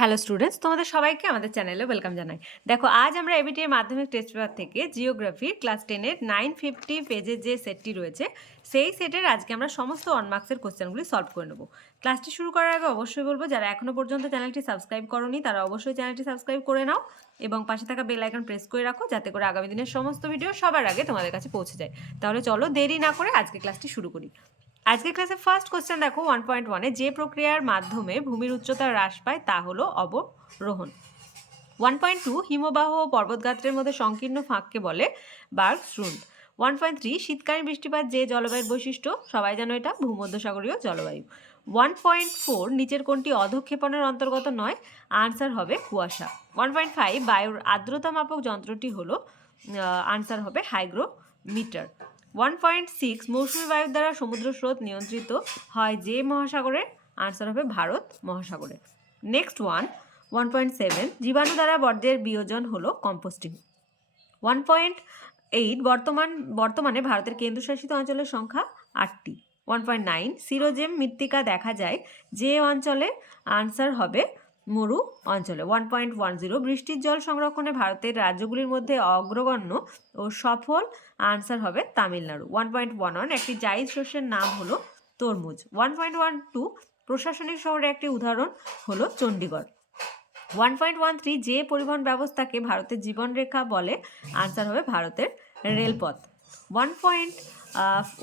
Hello students তোমাদের সবাইকে আমাদের চ্যানেলে ওয়েলকাম জানাই। দেখো, আজ আমরা এবিটি এর মাধ্যমিক টেস্ট পেপার থেকে জিওগ্রাফির ক্লাস টেনের নাইন ফিফটি পেজের যে সেটটি রয়েছে, সেই সেটের আজকে আমরা সমস্ত ওয়ান মার্কসের কোশ্চেনগুলি সলভ করে নেব। ক্লাসটি শুরু করার আগে অবশ্যই বলব, যারা এখনও পর্যন্ত চ্যানেলটি সাবস্ক্রাইব করনি, তারা অবশ্যই চ্যানেলটি সাবস্ক্রাইব করে নাও এবং পাশে থাকা বেল আইকন প্রেস করে রাখো, যাতে করে আগামী দিনের সমস্ত ভিডিও সবার আগে তোমাদের কাছে পৌঁছে যায়। তাহলে চলো দেরি না করে আজকে ক্লাসটি শুরু করি। আজকের ক্লাসে ফার্স্ট কোশ্চেন দেখো ওয়ান পয়েন্ট ওয়ানে যে প্রক্রিয়ার মাধ্যমে ভূমির উচ্চতা হ্রাস পায় তা হলো অবরোহণ। ওয়ান পয়েন্ট টু হিমবাহ ও পর্বতগাত্রের মধ্যে সংকীর্ণ ফাঁককে বলে bergschrund. One point three শীতকালীন বৃষ্টিপাত যে জলবায়ুর বৈশিষ্ট্য, সবাই জানো এটা, ভূমধ্যসাগরীয় জলবায়ু। ওয়ান পয়েন্ট ফোর নিচের কোনটি অধক্ষেপণের অন্তর্গত নয় আনসার হবে কুয়াশা। ওয়ান পয়েন্ট ফাইভ বায়ুর আর্দ্রতা মাপক যন্ত্রটি হলো আনসার হবে হাইগ্রোমিটার। ওয়ান পয়েন্ট সিক্স মৌসুমী বায়ুর দ্বারা সমুদ্র স্রোত নিয়ন্ত্রিত হয় যে মহাসাগরে আনসার হবে ভারত মহাসাগরে। Next one one point seven জীবাণু দ্বারা বর্জ্যের বিয়োজন হলো কম্পোস্টিং ওয়ান পয়েন্ট এইট বর্তমান, বর্তমানে ভারতের কেন্দ্রশাসিত অঞ্চলের সংখ্যা আটটি। ওয়ান পয়েন্ট নাইন সিরোজেম মৃত্তিকা দেখা যায় যে অঞ্চলে আনসার হবে মরু অঞ্চলে। ওয়ান পয়েন্ট ওয়ান জিরো বৃষ্টির জল সংরক্ষণে ভারতের রাজ্যগুলির মধ্যে অগ্রগণ্য ও সফল আনসার হবে Tamil Nadu. One point one one একটি জায়দ শস্যের নাম হলো তরমুজ। ওয়ান পয়েন্ট ওয়ান টু প্রশাসনিক শহরে একটি উদাহরণ হলো Chandigarh one point one three যে পরিবহন ব্যবস্থাকে ভারতের জীবনরেখা বলে আনসার হবে ভারতের রেলপথ। ওয়ান পয়েন্ট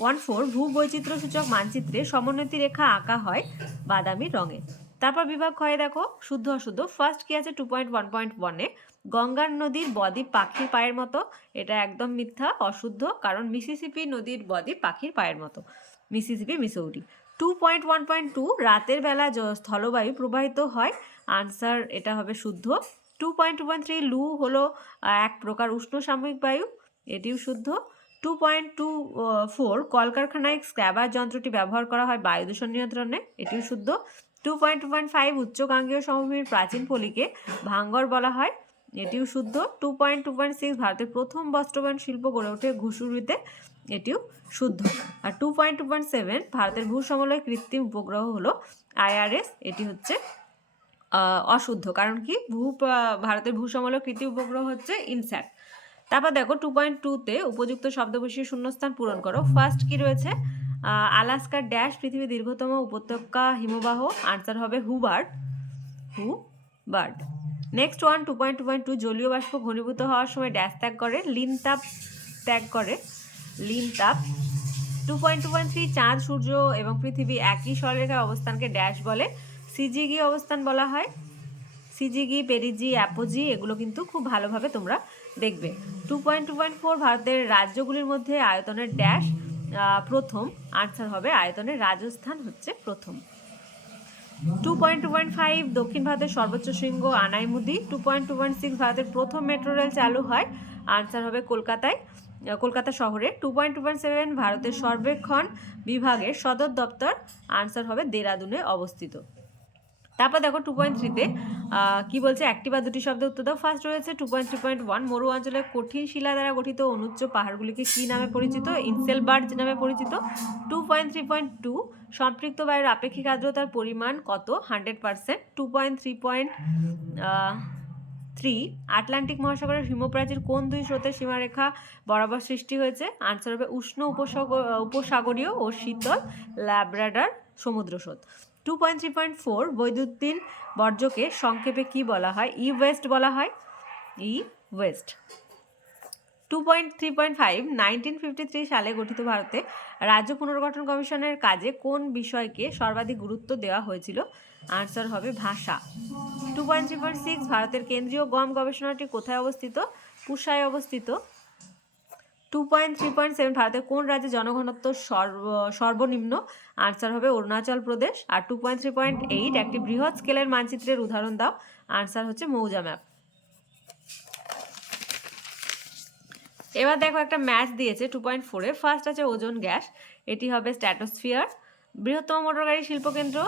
ওয়ান ফোর ভূ বৈচিত্র্যসূচক মানচিত্রে সমোন্নতি রেখা আঁকা হয় বাদামি রঙে। তারপর বিভাগ ক্ষয়ে দেখো, শুদ্ধ অশুদ্ধ। ফার্স্ট কি আছে? টু পয়েন্ট ওয়ান পয়েন্ট ওয়ানে গঙ্গার নদীর বদ্বীপ পাখির পায়ের মতো। এটা একদম মিথ্যা, অশুদ্ধ, কারণ মিসিসিপি নদীর বদ্বীপ পাখির পায়ের মতো। Mississippi, Missouri. Two point one point two রাতের বেলা স্থলবায়ু প্রবাহিত হয়। আনসার এটা হবে শুদ্ধ। টু পয়েন্ট টু থ্রি লু হলো এক প্রকার উষ্ণ সাময়িক বায়ু। এটিও শুদ্ধ। টু পয়েন্ট টু ফোর কলকারখানায় স্ক্র্যাবার যন্ত্রটি ব্যবহার করা হয় বায়ু দূষণ নিয়ন্ত্রণে। এটিও শুদ্ধ। Two point two point five উচ্চগাঙ্গীয় সমভূমির প্রাচীন পলিকে ভাঙ্গর বলা হয়। এটিও শুদ্ধ। Two point two point six ভারতের প্রথম বস্ত্রবায়ন শিল্প গড়ে ওঠে ঘুষুরিতে। এটিও শুদ্ধ। আর two point two point seven ভারতের ভূসমলয় কৃত্রিম উপগ্রহ হলো আইআরএস এটি হচ্ছে অশুদ্ধ। কারণ কি? ভূ ভারতের ভূসমলয় কৃত্রিম উপগ্রহ হচ্ছে ইনস্যাট তারপর দেখো টু পয়েন্ট টুতে উপযুক্ত শব্দ বসিয়ে শূন্যস্থান পূরণ করো। ফার্স্ট কি রয়েছে? আলাস্কার ড্যাশ পৃথিবীর দীর্ঘতম উপত্যকা হিমবাহ। আনসার হবে Hubbard Hubbard next one two point two point two জলীয় বাষ্প ঘনীভূত হওয়ার সময় ড্যাশ ত্যাগ করে, লিন তাপ ত্যাগ করে, লিন তাপ। Two point two point three চাঁদ, সূর্য এবং পৃথিবী একই সরলরেখায় অবস্থানকে ড্যাশ বলে। সিজিগি অবস্থান বলা হয়। সিজিগি, পেরিজি, অ্যাপোজি, এগুলো কিন্তু খুব ভালোভাবে তোমরা দেখবে। Two point two point four ভারতের রাজ্যগুলির মধ্যে আয়তনের ড্যাশ। প্রথম আনসার হবে আয়তনে রাজস্থান হচ্ছে প্রথম। Two point two point five দক্ষিণ ভারতের সর্বোচ্চ শৃঙ্গ Anamudi two point two point six ভারতের প্রথম মেট্রো রেল চালু হয় আনসার হবে কলকাতায় কলকাতা শহরে। Two point two point seven ভারতের সর্বেক্ষণ বিভাগের সদর দপ্তর আনসার হবে দেরাদুনে অবস্থিত। তারপর দেখো টু পয়েন্ট থ্রিতে কি বলছে? একটি বা দুটি শব্দ উত্তর দাও। ফার্স্ট রয়েছে two point three point one মরু অঞ্চলের কঠিন শিলা দ্বারা গঠিত অনুচ্চ পাহাড়গুলিকে কি নামে পরিচিত? ইনসেলবার্জ নামে পরিচিত। Two point three point two সম্পৃক্ত বায়ুর আপেক্ষিক আর্দ্রতার পরিমাণ কত? Hundred percent two point three point three Atlantic মহাসাগরের হিমপ্রাচীর কোন দুই স্রোতের সীমারেখা বরাবর সৃষ্টি হয়েছে? আনসার হবে উষ্ণ উপসাগর উপসাগরীয় ও শীতল ল্যাব্রাডার সমুদ্র স্রোত two point three point four বৈদ্যুতিন বর্জ্যকে সংক্ষেপে কি বলা হয়? ই ওয়েস্ট বলা হয়। E waste two point three point five nineteen fifty three সালে গঠিত ভারতে রাজ্য পুনর্গঠন কমিশনের কাজে কোন বিষয়কে সর্বাধিক গুরুত্ব দেওয়া হয়েছিল? আনসার হবে ভাষা। Two point three point six ভারতের কেন্দ্রীয় গম গবেষণাটি কোথায় অবস্থিত? পুষায় অবস্থিত। Two point three point seven ভারতের কোন রাজ্যে জনঘনত্ব সর্ব- সর্বনিম্ন? আনসার হবে অরুণাচল প্রদেশ। আর two point three point eight একটি বৃহৎ স্কেলের মানচিত্রের উদাহরণ দাও। আনসার হচ্ছে মৌজা ম্যাপ এবার দেখো একটা ম্যাচ দিয়েছে টু পয়েন্ট ফোরে ফার্স্ট আছে ওজন গ্যাস এটি হবে স্ট্র্যাটোস্ফিয়ার বৃহত্তম মোটরগাড়ি শিল্পকেন্দ্র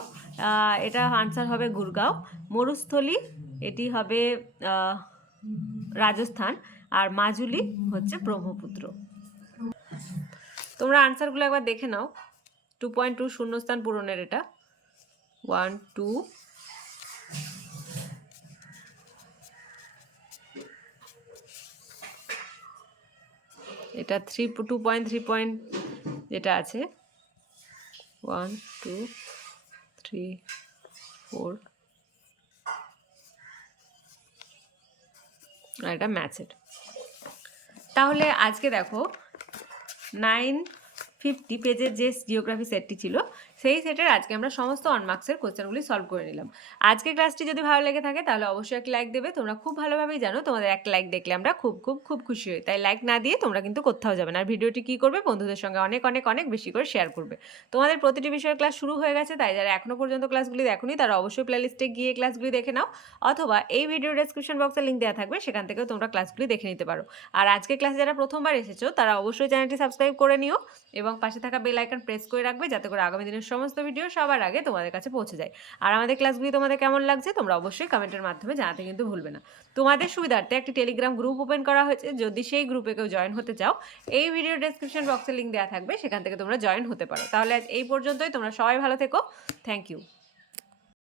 এটা আনসার হবে গুরগাঁও। মরুস্থলী, এটি হবে রাজস্থান। আর মাজুলি হচ্ছে ব্রহ্মপুত্র। তোমরা আনসারগুলো একবার দেখে নাও। টু পয়েন্ট টু শূন্যস্থান পূরণের এটা। ওয়ান টু এটা three two point three point যেটা আছে। ওয়ান টু থ্রি ফোর আর এটা ম্যাচের। তাহলে আজকে দেখো নাইন ফিফটি পেজের যে জিওগ্রাফি সেটটি ছিল সেই সেটের আজকে আমরা সমস্ত অনমার্কসের কোশ্চেনগুলি সলভ করে নিলাম। আজকে ক্লাসটি যদি ভালো লেগে থাকে, তাহলে অবশ্যই এক লাইক দেবে। তোমরা খুব ভালোভাবেই জানো, তোমাদের এক লাইক দেখলে আমরা খুব খুব খুব খুশি হই। তাই লাইক না দিয়ে তোমরা কিন্তু কোথাও যাবে না। আর ভিডিওটি কী করবে? বন্ধুদের সঙ্গে অনেক অনেক অনেক বেশি করে শেয়ার করবে। তোমাদের প্রতিটি বিষয়ের ক্লাস শুরু হয়ে গেছে, তাই যারা এখনও পর্যন্ত ক্লাসগুলি দেখোনি, তারা অবশ্যই প্লেলিস্টে গিয়ে ক্লাসগুলি দেখে নাও। অথবা এই ভিডিও ডেসক্রিপশন বক্সে লিঙ্ক দেওয়া থাকবে, সেখান থেকেও তোমরা ক্লাসগুলি দেখে নিতে পারো। আর আজকে ক্লাসে যারা প্রথমবার এসেছ, তারা অবশ্যই চ্যানেলটি সাবস্ক্রাইব করে নিও এবং পাশে থাকা বেল আইকন প্রেস করে রাখবে, যাতে করে আগামী দিনের সমস্ত ভিডিও সবার আগে তোমাদের কাছে পৌঁছে যায়। আর আমাদের ক্লাসগুলি তোমাদের কেমন লাগছে, তোমরা অবশ্যই কমেন্টের মাধ্যমে জানাতে কিন্তু ভুলবে না। তোমাদের সুবিধার্থে একটি টেলিগ্রাম গ্রুপ ওপেন করা হয়েছে। যদি সেই গ্রুপে কেউ জয়েন হতে চাও, এই ভিডিও ডেসক্রিপশন বক্সে লিঙ্ক দেওয়া থাকবে। সেখান থেকে তোমরা জয়েন হতে পারো। তাহলে আজ এই পর্যন্তই। তোমরা সবাই ভালো থেকো। Thank you